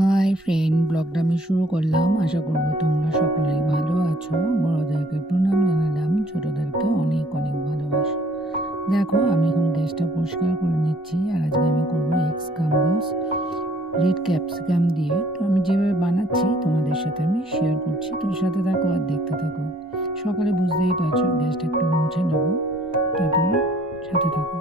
Hi friend, ব্লগটা আমি শুরু করলাম। আশা করব তোমরা সকলেই ভালো আছো। বড়দেরকে প্রণাম জানালাম, ছোটদেরকে অনেক অনেক ভালোবাসা। দেখো, আমি এখন গ্যাসটা পরিষ্কার করে নিচ্ছি। আর আজকে আমি করবো এক্স কাম্বাস রেড ক্যাপসিকাম দিয়ে। তো আমি যেভাবে বানাচ্ছি তোমাদের সাথে আমি শেয়ার করছি, তোর সাথে থাকো আর দেখতে থাকো। সকালে বুঝতেই পারছো, গ্যাসটা একটু মুছে নেবো, তারপরে সাথে থাকো।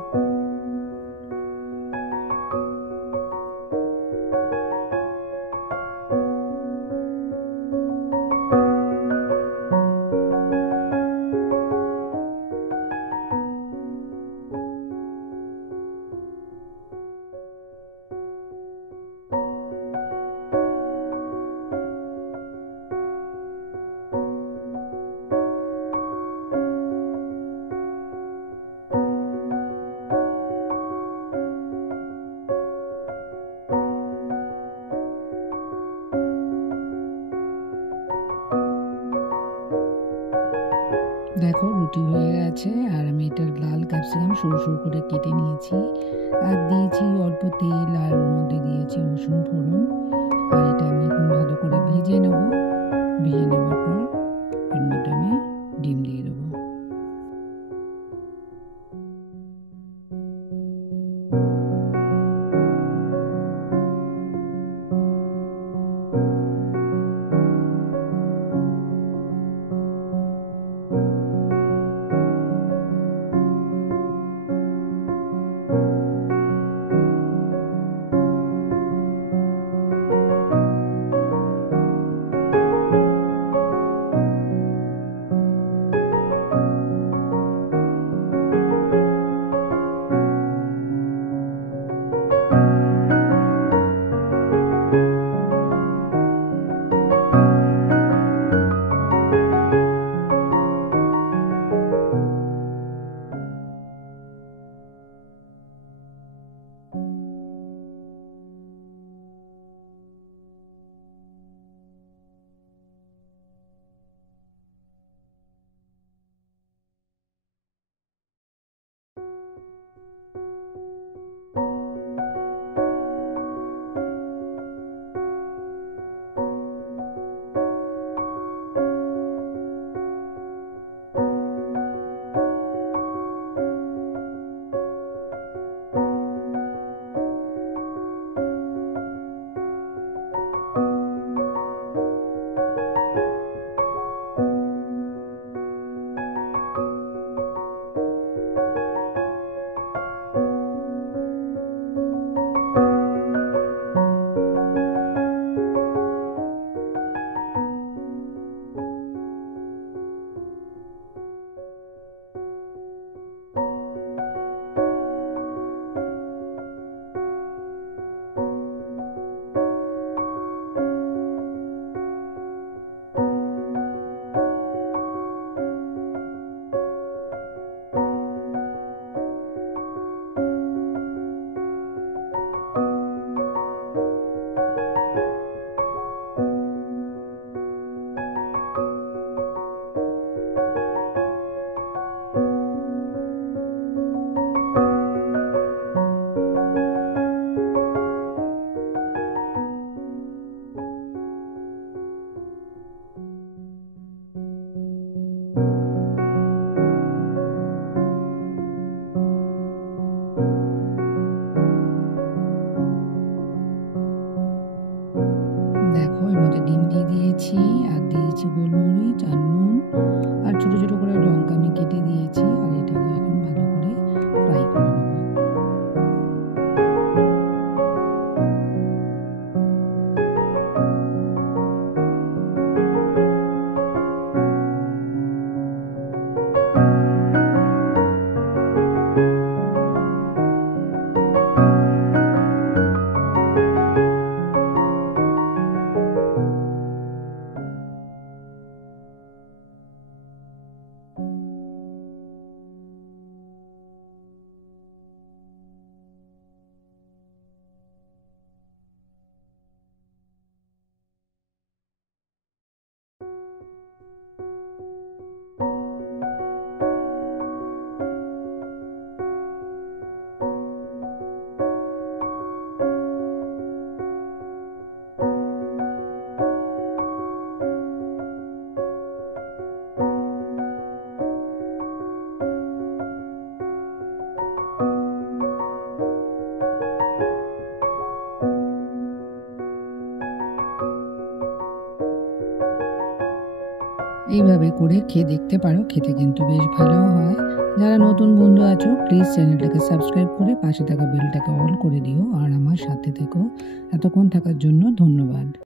দেখো, রুটি হয়ে গেছে। আর আমি এটা লাল ক্যাপসিকাম সরু সরু করে কেটে নিয়েছি, আর দিয়েছি অল্প তেল, আর ওর মধ্যে দিয়েছি রসুন ফোড়ন। আর এটা আমি এখন ভালো করে ভেজে নেব। ভেজে নেওয়ার পর এর মধ্যে আমি ডিম দিয়ে দেবো। দেখো, এর মধ্যে ডিম দিয়ে দিয়েছি, আর দিয়েছি গোলমরিচ আর নুন, আর ছোট ছোট করে লঙ্কা আমি কেটে দিয়েছি। আর এটাকে এখন ভালো করে ফ্রাই করে নেবো। এইভাবে করে খেয়ে দেখতে পারো, খেতে কিন্তু বেশ ভালো হয়। যারা নতুন বন্ধু আছো প্লিজ চ্যানেলটাকে সাবস্ক্রাইব করে পাশে থাকা বেলটাকে অল করে দিও আর আমার সাথে থেকো। এতক্ষণ থাকার জন্য ধন্যবাদ।